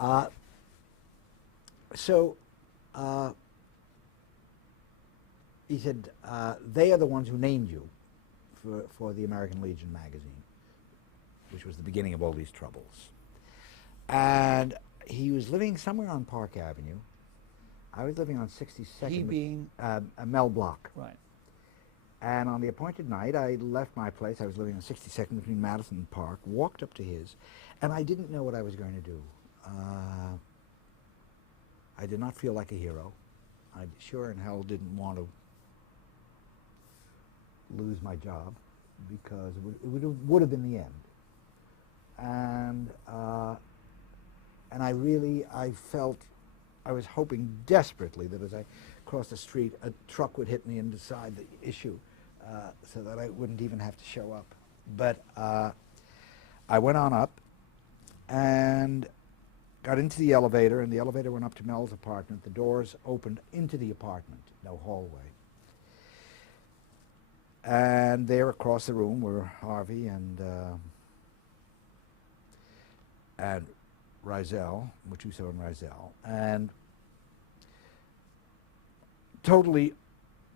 Uh, so he said, they are the ones who named you for the American Legion magazine, which was the beginning of all these troubles. And he was living somewhere on Park Avenue. I was living on 62nd. He being? Mel Block. Right. And on the appointed night, I left my place. I was living on 62nd between Madison and Park, walked up to his, and I didn't know what I was going to do. I did not feel like a hero. I sure in hell didn't want to lose my job, because it would have been the end. And I felt, I was hoping desperately that as I crossed the street, a truck would hit me and decide the issue, so that I wouldn't even have to show up. But I went on up and got into the elevator, and the elevator went up to Mel's apartment. The doors opened into the apartment, no hallway. And there across the room were Harvey and Rizel, Matusow and Rizel, and totally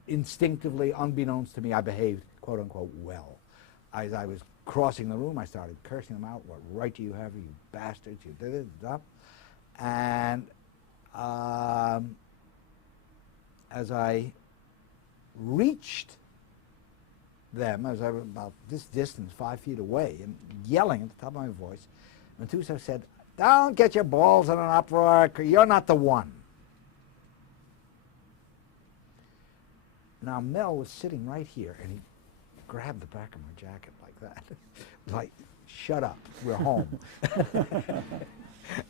instinctively, unbeknownst to me, I behaved, quote unquote, well. As I was crossing the room, I started cursing them out. What right do you have, you bastards, you did it, da. And as I reached them, as I was about this distance, 5 feet away, and yelling at the top of my voice, Matusow said, "Don't get your balls in an uproar, you're not the one." Now Mel was sitting right here, and he grabbed the back of my jacket like that. Like, shut up, we're home.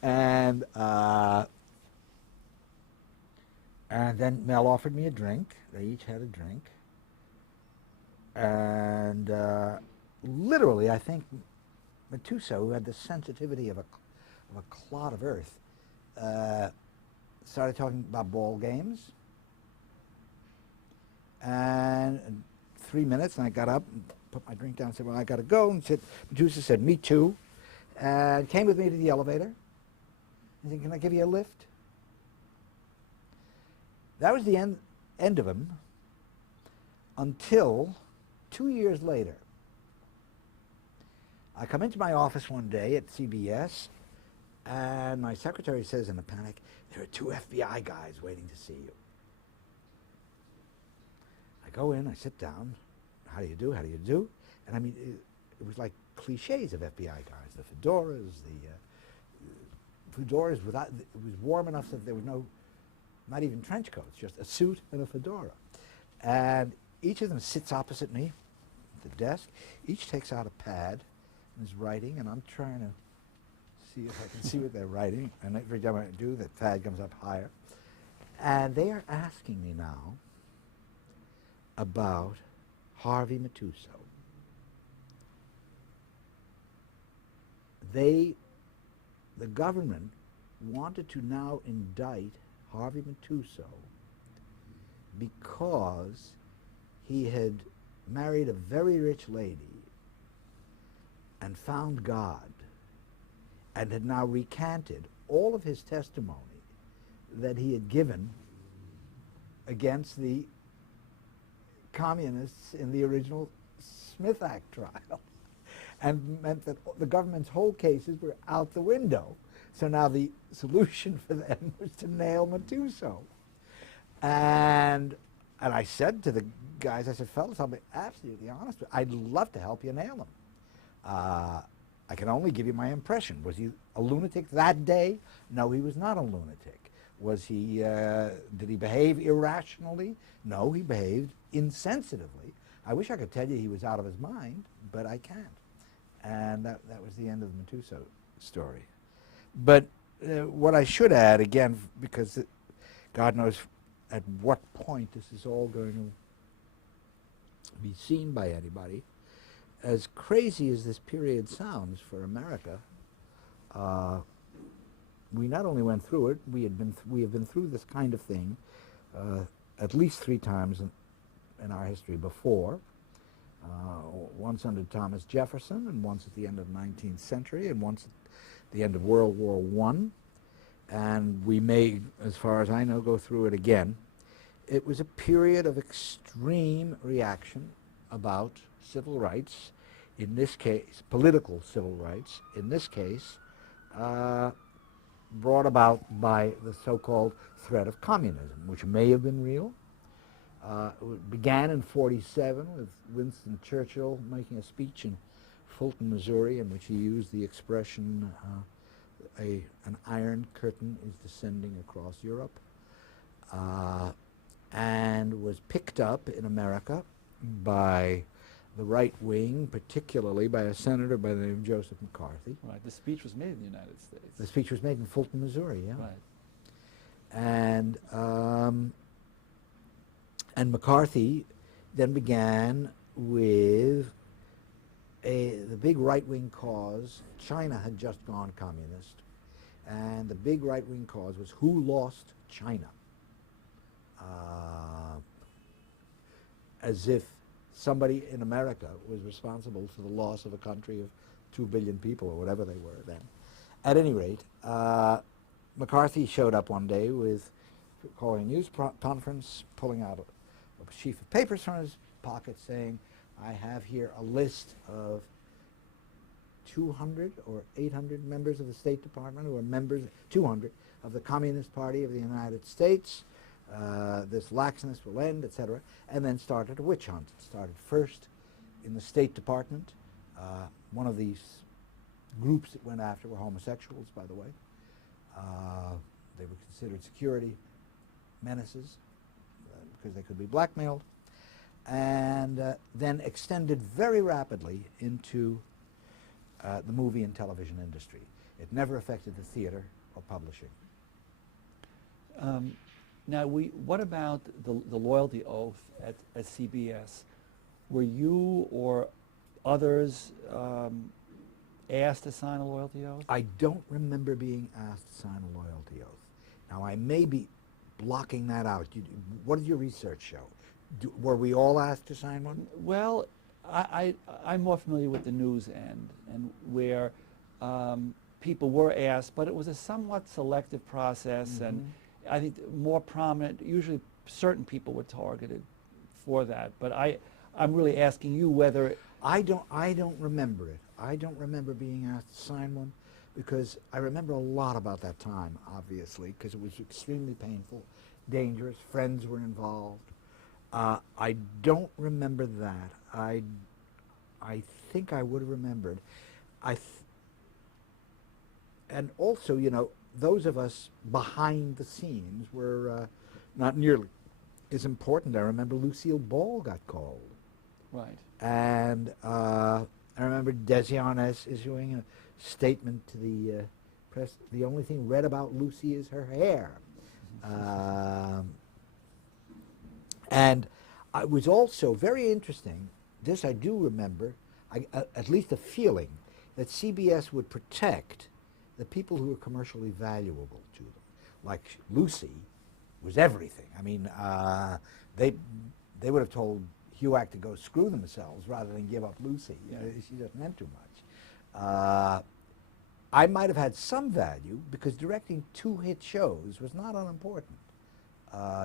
And then Mel offered me a drink. They each had a drink. And literally, I think Matusow, who had the sensitivity of a clod of earth, started talking about ball games. And in 3 minutes, and I got up and put my drink down and said, "Well, I got to go." And Matusow said, "Me too." And came with me to the elevator. He said, "Can I give you a lift?" That was the end of him, until 2 years later. I come into my office one day at CBS, and my secretary says in a panic, "There are 2 FBI guys waiting to see you." I go in, I sit down. "How do you do? How do you do?" And I mean, it was like cliches of FBI guys. The fedoras, without, it was warm enough that there was not even trench coats, just a suit and a fedora. And each of them sits opposite me at the desk. Each takes out a pad and is writing, and I'm trying to see if I can see what they're writing. And every time I do, the pad comes up higher. And they are asking me now about Harvey Matusow. The government wanted to now indict Harvey Matusow because he had married a very rich lady and found God, and had now recanted all of his testimony that he had given against the communists in the original Smith Act trial, and meant that the government's whole cases were out the window. So now the solution for them was to nail Matusow. And I said to the guys, I said, "Fellas, I'll be absolutely honest with you. I'd love to help you nail him. I can only give you my impression. Was he a lunatic that day? No, he was not a lunatic. Was he, did he behave irrationally? No, he behaved insensitively. I wish I could tell you he was out of his mind, but I can't." And that was the end of the Matusow story. But what I should add, again, because God knows at what point this is all going to be seen by anybody, as crazy as this period sounds for America, we not only went through it, we have been through this kind of thing at least 3 times in our history before. Once under Thomas Jefferson, and once at the end of the 19th century, and once at the end of World War I. and we may, as far as I know, go through it again. It was a period of extreme reaction about civil rights, in this case, political civil rights, in this case, brought about by the so-called threat of communism, which may have been real. It began in 1947 with Winston Churchill making a speech in Fulton, Missouri, in which he used the expression, an iron curtain is descending across Europe, and was picked up in America by the right wing, particularly by a senator by the name of Joseph McCarthy. Right. The speech was made in the United States. The speech was made in Fulton, Missouri, yeah. Right. And McCarthy then began with the big right-wing cause. China had just gone communist, and the big right-wing cause was who lost China, as if somebody in America was responsible for the loss of a country of 2 billion people or whatever they were then. At any rate, McCarthy showed up one day with calling a news conference, pulling out a sheaf of papers from his pocket saying, I have here a list of 200 or 800 members of the State Department who are members, 200, of the Communist Party of the United States. This laxness will end, etc., and then started a witch hunt. It started first in the State Department. One of these groups that went after were homosexuals, by the way. They were considered security menaces because they could be blackmailed, and then extended very rapidly into the movie and television industry. It never affected the theater or publishing. Now, what about the loyalty oath at CBS? Were you or others asked to sign a loyalty oath? I don't remember being asked to sign a loyalty oath. Now, I may be blocking that out. What did your research show? Were we all asked to sign one? Well, I'm more familiar with the news end, and where people were asked, but it was a somewhat selective process, and I think more prominent, usually certain people were targeted for that. But I'm really asking you whether... I don't remember it. I don't remember being asked to sign one, because I remember a lot about that time, obviously, because it was extremely painful, dangerous, friends were involved. I don't remember that. I think I would have remembered. And also, you know, those of us behind the scenes were not nearly as important. I remember Lucille Ball got called. Right. And I remember Desi Arnaz issuing a statement to the press. The only thing read about Lucy is her hair. And it was also very interesting, this I do remember, at least a feeling, that CBS would protect the people who were commercially valuable to them. Like Lucy was everything. I mean, they would have told HUAC to go screw themselves rather than give up Lucy. You know, she just meant too much. I might have had some value because directing 2 hit shows was not unimportant,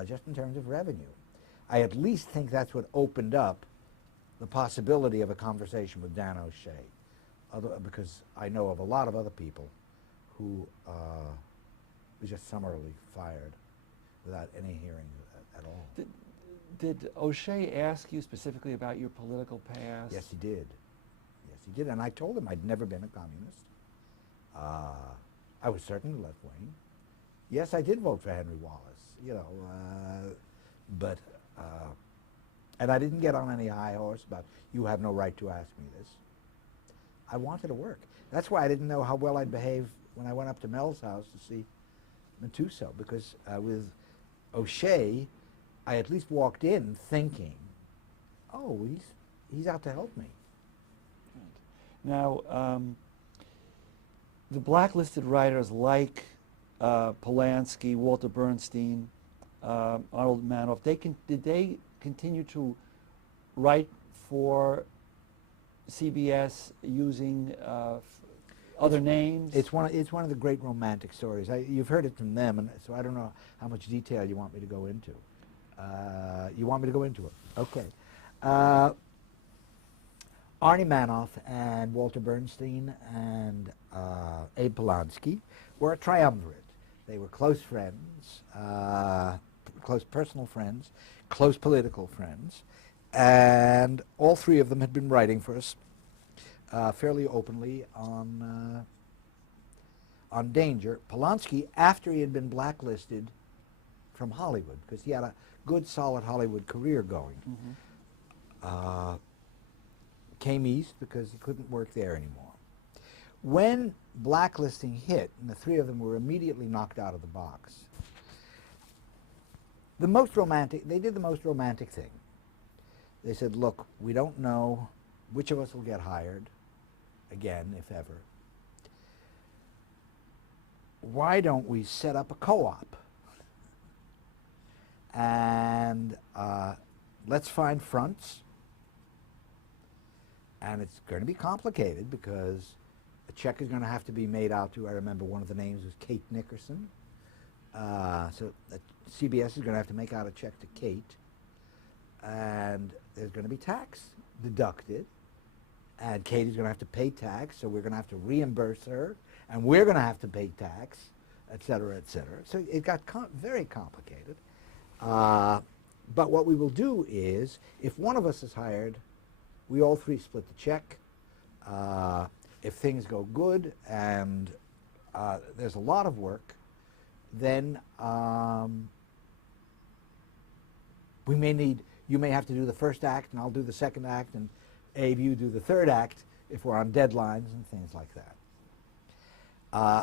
just in terms of revenue. I at least think that's what opened up the possibility of a conversation with Dan O'Shea, because I know of a lot of other people who were just summarily fired without any hearing at all. Did O'Shea ask you specifically about your political past? Yes, he did. Yes, he did. And I told him I'd never been a communist. I was certainly left-wing. Yes, I did vote for Henry Wallace, you know, and I didn't get on any high horse about, you have no right to ask me this. I wanted to work. That's why I didn't know how well I'd behave when I went up to Mel's house to see Matusow, because with O'Shea, I at least walked in thinking, oh, he's out to help me. Now, the blacklisted writers like Polanski, Walter Bernstein, Arnold Manoff, did they continue to write for CBS using other names? It's one of the great romantic stories. You've heard it from them, and so I don't know how much detail you want me to go into. You want me to go into it? Okay. Arnie Manoff and Walter Bernstein and Abe Polonsky were a triumvirate. They were close friends, close personal friends, close political friends, and all three of them had been writing for us fairly openly on Danger. Polonsky, after he had been blacklisted from Hollywood, because he had a good, solid Hollywood career going, came east because he couldn't work there anymore. When blacklisting hit, and the three of them were immediately knocked out of the box, they did the most romantic thing. They said, look, we don't know which of us will get hired again, if ever. Why don't we set up a co-op? And let's find fronts. And it's going to be complicated because a check is going to have to be made out to, I remember one of the names was Kate Nickerson. So CBS is going to have to make out a check to Kate. And there's going to be tax deducted. And Kate is going to have to pay tax, so we're going to have to reimburse her. And we're going to have to pay tax, et cetera, et cetera. So it got very complicated. But what we will do is, if one of us is hired, we all three split the check. If things go good and there's a lot of work, then you may have to do the first act and I'll do the second act, and Abe, you do the third act if we're on deadlines and things like that.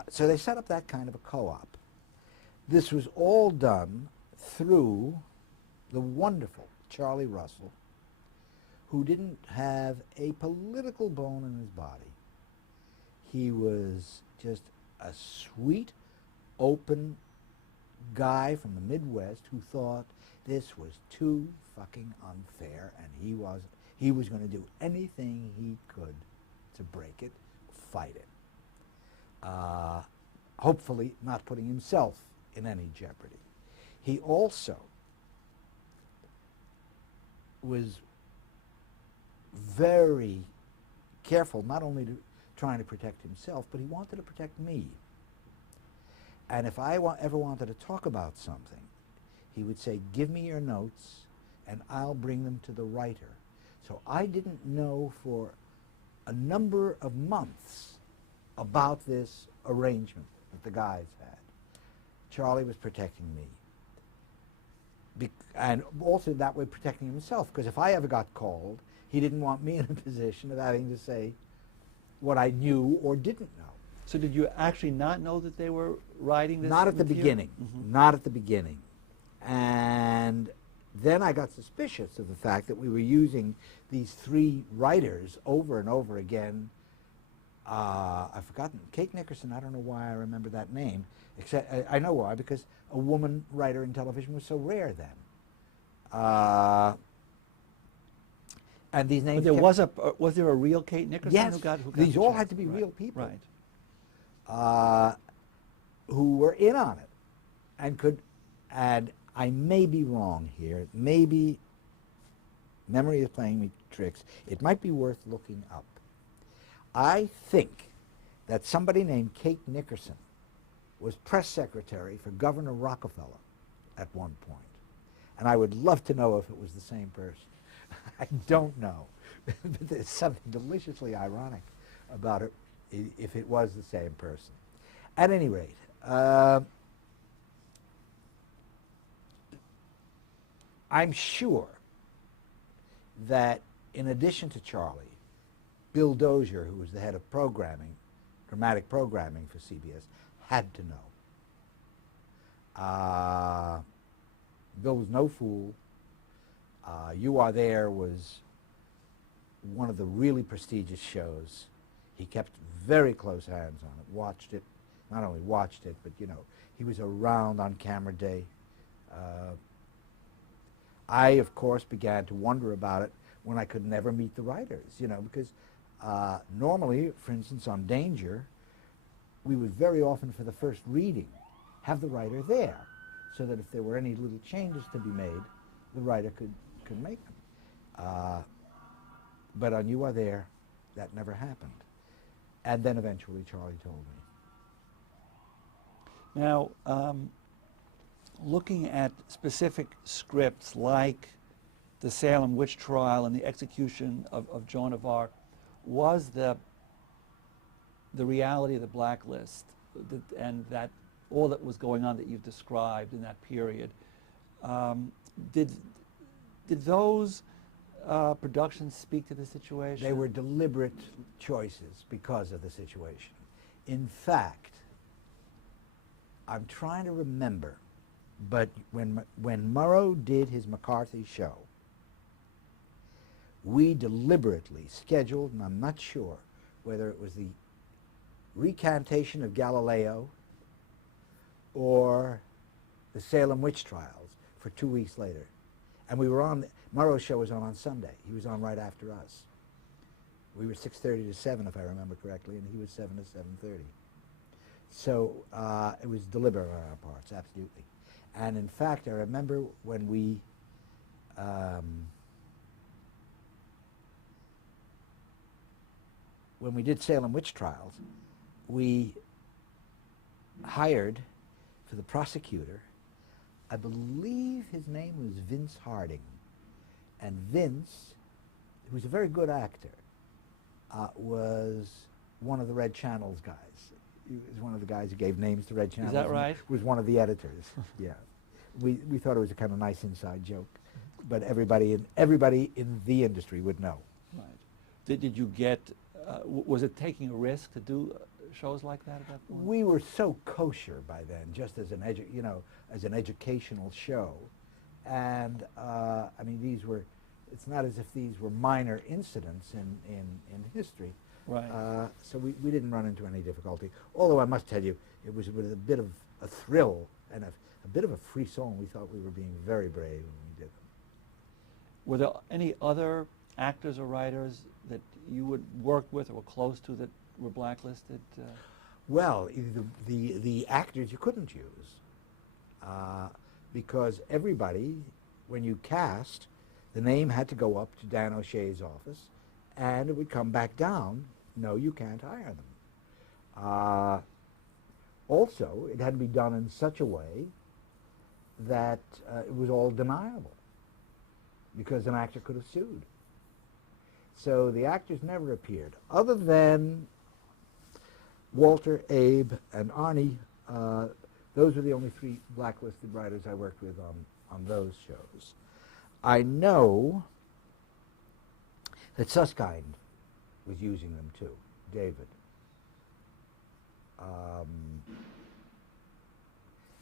So they set up that kind of a co-op. This was all done through the wonderful Charlie Russell, who didn't have a political bone in his body. He was just a sweet, open guy from the Midwest who thought this was too fucking unfair, and he was going to do anything he could to break it, fight it. Hopefully not putting himself in any jeopardy. He also was very careful, not only trying to protect himself, but he wanted to protect me. And if I ever wanted to talk about something, he would say, give me your notes and I'll bring them to the writer. So I didn't know for a number of months about this arrangement that the guys had. Charlie was protecting me. And also that way protecting himself, because if I ever got called, he didn't want me in a position of having to say what I knew or didn't know. So did you actually not know that they were writing this? Not at the material? beginning. Not at the beginning. And then I got suspicious of the fact that we were using these three writers over and over again. I've forgotten. Kate Nickerson, I don't know why I remember that name. Except I know why, because a woman writer in television was so rare then. And these names. But was there a real Kate Nickerson? Yes, who got these the all check? had to be Right. real people. Right. Who were in on it and could, and I may be wrong here, maybe memory is playing me tricks, it might be worth looking up. I think that somebody named Kate Nickerson was press secretary for Governor Rockefeller at one point. And I would love to know if it was the same person. I don't know. But there's something deliciously ironic about it if it was the same person. At any rate, I'm sure that in addition to Charlie, Bill Dozier, who was the head of programming, dramatic programming for CBS, had to know. Bill was no fool. You Are There was one of the really prestigious shows. He kept very close hands on it, watched it, not only watched it, but you know, he was around on camera day. I, of course, began to wonder about it when I could never meet the writers, you know, because normally, for instance, on Danger, we would very often, for the first reading, have the writer there, so that if there were any little changes to be made, the writer could make them. But on You Are There, that never happened. And then eventually Charlie told me. Now, looking at specific scripts like the Salem witch trial and the execution of Joan of Arc, was the reality of the blacklist and that all that was going on that you've described in that period, did those productions speak to the situation? They were deliberate choices because of the situation. In fact, I'm trying to remember, but when Murrow did his McCarthy show, we deliberately scheduled, and I'm not sure whether it was the recantation of Galileo or the Salem witch trials, for 2 weeks later. And we were on, Murrow's show was on Sunday. He was on right after us. We were 6:30 to 7, if I remember correctly, and he was 7 to 7:30. So it was deliberate on our parts, absolutely. And in fact, I remember when we did Salem witch trials, we hired for the prosecutor, I believe his name was Vince Harding. And Vince, who was a very good actor, was one of the Red Channels guys. He was one of the guys who gave names to Red Channels. Is that right? Was one of the editors. Yeah, we thought it was a kind of nice inside joke, but everybody in the industry would know. Right. Did you get? Was it taking a risk to do shows like that at that point? We were so kosher by then, just as an as an educational show, and I mean these were. It's not as if these were minor incidents in history. Right. So we didn't run into any difficulty. Although I must tell you, it was with a bit of a thrill and a bit of a frisson. We thought we were being very brave when we did them. Were there any other actors or writers that you would work with or were close to that were blacklisted? Well, the actors you couldn't use because everybody, when you cast, the name had to go up to Dan O'Shea's office, and it would come back down. No, you can't hire them. Also, it had to be done in such a way that it was all deniable, because an actor could have sued. So the actors never appeared, other than Walter, Abe, and Arnie. Those were the only 3 blacklisted writers I worked with on those shows. I know that Susskind was using them too, David.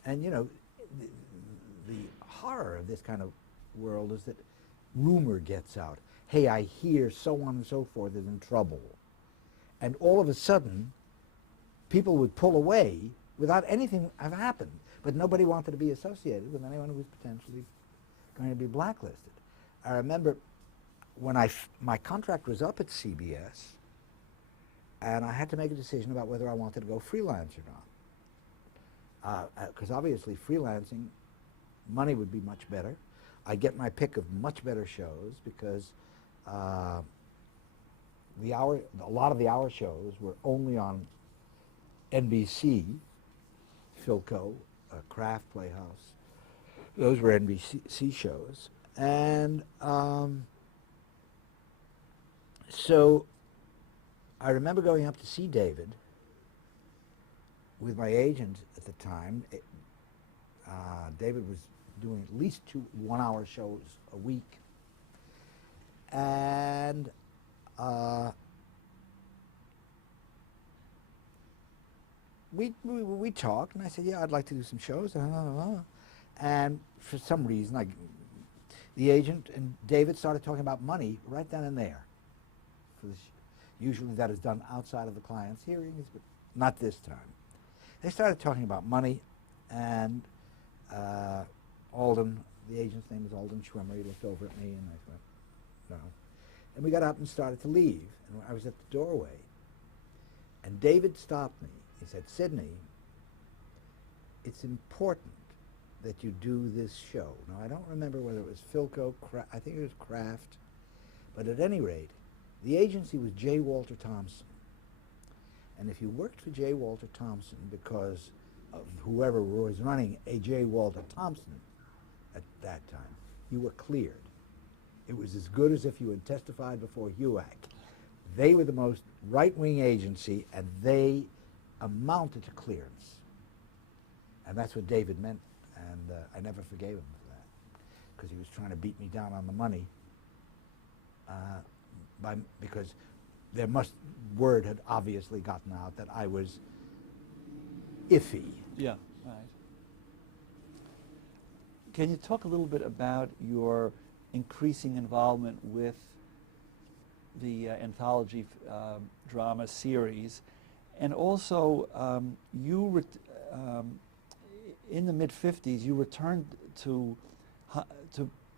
And you know, the horror of this kind of world is that rumor gets out. Hey, I hear so on and so forth is in trouble. And all of a sudden, people would pull away without anything have happened. But nobody wanted to be associated with anyone who was potentially going to be blacklisted. I remember when my contract was up at CBS, and I had to make a decision about whether I wanted to go freelance or not. Because obviously freelancing, money would be much better. I'd get my pick of much better shows because a lot of the hour shows were only on NBC, Philco, Kraft Playhouse. Those were NBC shows. And so I remember going up to see David with my agent at the time. David was doing at least 2 one-hour shows a week. And we talked, and I said, yeah, I'd like to do some shows. And for some reason, the agent and David started talking about money right then and there. Usually that is done outside of the client's hearings, but not this time. They started talking about money, and Alden, the agent's name was Alden Schwimmer, he looked over at me, and I went, no. And we got up and started to leave, and I was at the doorway. And David stopped me he said, Sidney, it's important that you do this show. Now, I don't remember whether it was Philco, I think it was Kraft, but at any rate, the agency was J. Walter Thompson. And if you worked for J. Walter Thompson because of whoever was running a J. Walter Thompson at that time, you were cleared. It was as good as if you had testified before HUAC. They were the most right-wing agency, and they amounted to clearance. And that's what David meant, and I never forgave him for that, because he was trying to beat me down on the money, because word had obviously gotten out that I was iffy. Yeah, right. Can you talk a little bit about your increasing involvement with the anthology drama series, and also in the mid-50s you returned to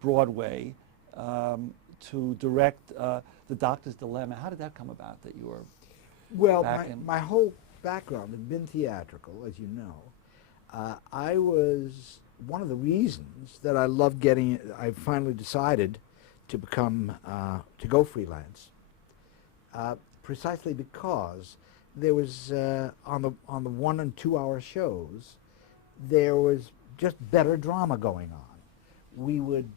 Broadway to direct The Doctor's Dilemma. How did that come about, that you were my whole background had been theatrical, as you know. I was one of the reasons that I finally decided to go freelance, precisely because there was, on the 1 and 2 hour shows, there was just better drama going on. We would,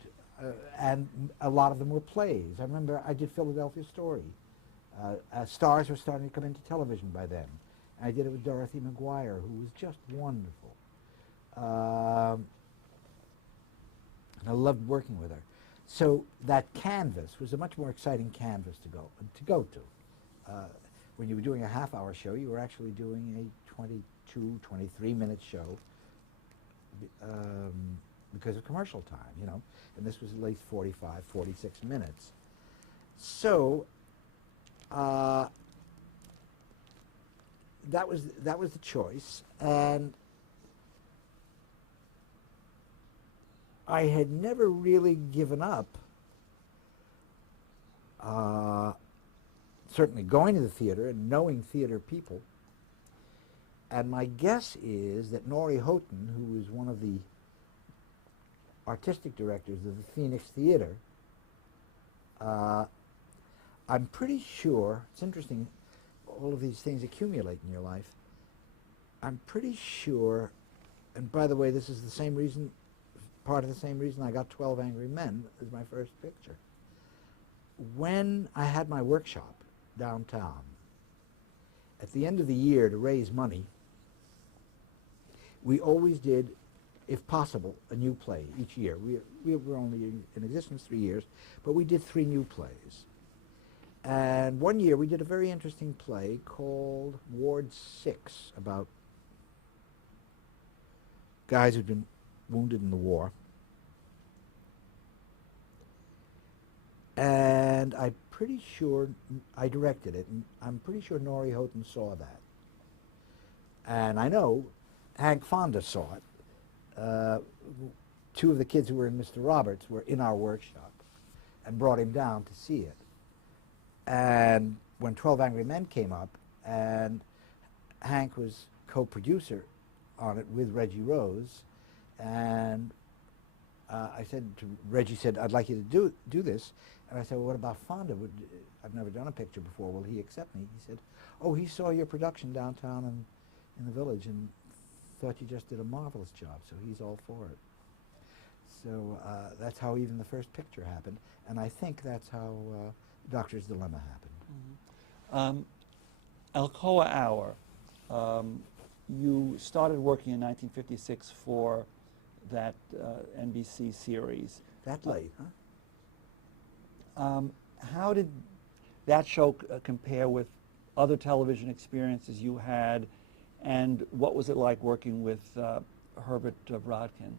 and a lot of them were plays. I remember I did Philadelphia Story. Stars were starting to come into television by then. I did it with Dorothy McGuire, who was just wonderful. And I loved working with her. So that canvas was a much more exciting canvas to go to. When you were doing a half-hour show, you were actually doing a 22, 23-minute show because of commercial time, you know, and this was at least 45, 46 minutes. So that was the choice, and I had never really given up certainly going to the theater and knowing theater people. And my guess is that Norrie Houghton, who was one of the artistic directors of the Phoenix Theater, I'm pretty sure, it's interesting, all of these things accumulate in your life. I'm pretty sure, and by the way, this is the same reason, part of the same reason I got 12 Angry Men as my first picture. When I had my workshop downtown, at the end of the year, to raise money, we always did, if possible, a new play each year. We were only in existence 3 years, but we did 3 new plays. And one year we did a very interesting play called Ward 6, about guys who'd been wounded in the war. And I'm pretty sure I directed it, and I'm pretty sure Norrie Houghton saw that. And I know Hank Fonda saw it. 2 of the kids who were in Mr. Roberts were in our workshop and brought him down to see it. And when 12 Angry Men came up, and Hank was co-producer on it with Reggie Rose, and I said to Reggie, I'd like you to do this. And I said, well, what about Fonda? I've never done a picture before. Will he accept me? He said, oh, he saw your production downtown in the Village and thought you just did a marvelous job, so he's all for it. So that's how even the first picture happened, and I think that's how Doctor's Dilemma happened. Alcoa Hour, you started working in 1956 for that NBC series. That late, huh? How did that show compare with other television experiences you had, and what was it like working with Herbert Brodkin?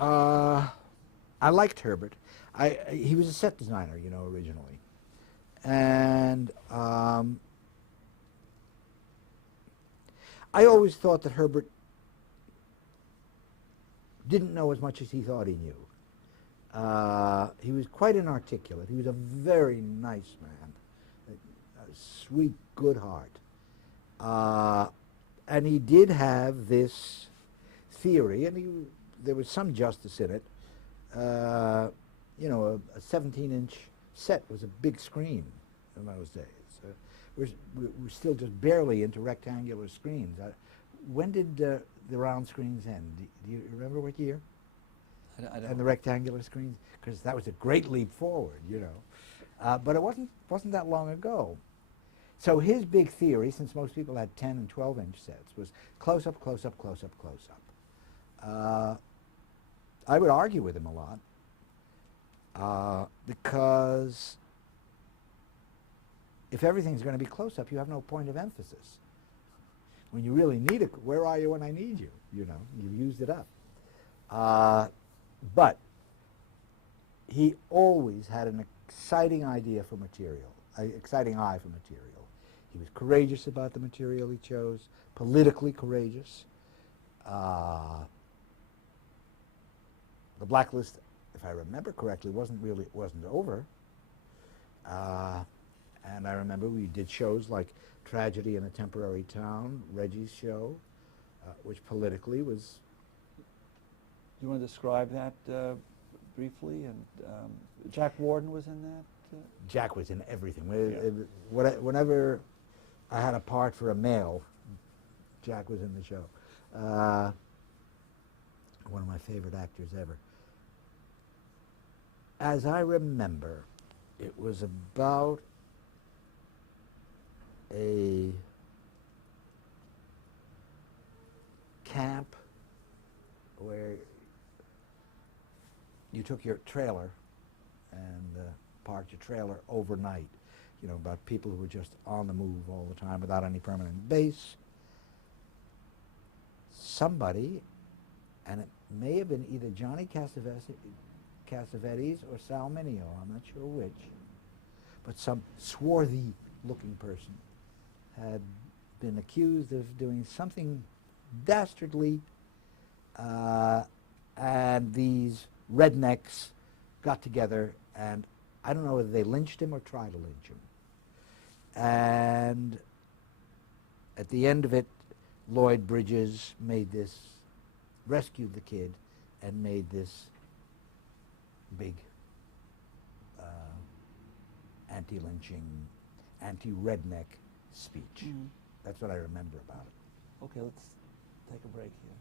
I liked Herbert. He was a set designer, you know, originally. And I always thought that Herbert didn't know as much as he thought he knew. He was quite inarticulate. He was a very nice man. sweet, good heart. And he did have this theory, and there was some justice in it. You know, a 17-inch set was a big screen in those days. We're still just barely into rectangular screens. When did the round screens end? Do you remember what year? I don't. And the rectangular screens? Because that was a great leap forward, you know. But it wasn't that long ago. So his big theory, since most people had 10 and 12-inch sets, was close up, close up, close up, close up. I would argue with him a lot because if everything's going to be close up, you have no point of emphasis. When you really need it, where are you when I need you? You know, you've used it up. But he always had an exciting idea for material, an exciting eye for material. He was courageous about the material he chose, politically courageous. The blacklist, if I remember correctly, wasn't over. And I remember we did shows like Tragedy in a Temporary Town, Reggie's show, which politically was. Do you want to describe that briefly? And Jack Warden was in that? Jack was in everything. Yeah. Whenever I had a part for a male, Jack was in the show. One of my favorite actors ever. As I remember, it was about a camp where you took your trailer and parked your trailer overnight. You know, about people who were just on the move all the time without any permanent base. Somebody, and it may have been either Johnny Cassavetes or Sal Mineo, I'm not sure which, but some swarthy-looking person had been accused of doing something dastardly, and these rednecks got together, and I don't know whether they lynched him or tried to lynch him. And at the end of it, Lloyd Bridges rescued the kid and made this big anti-lynching, anti-redneck speech. Mm-hmm. That's what I remember about it. Okay, let's take a break here.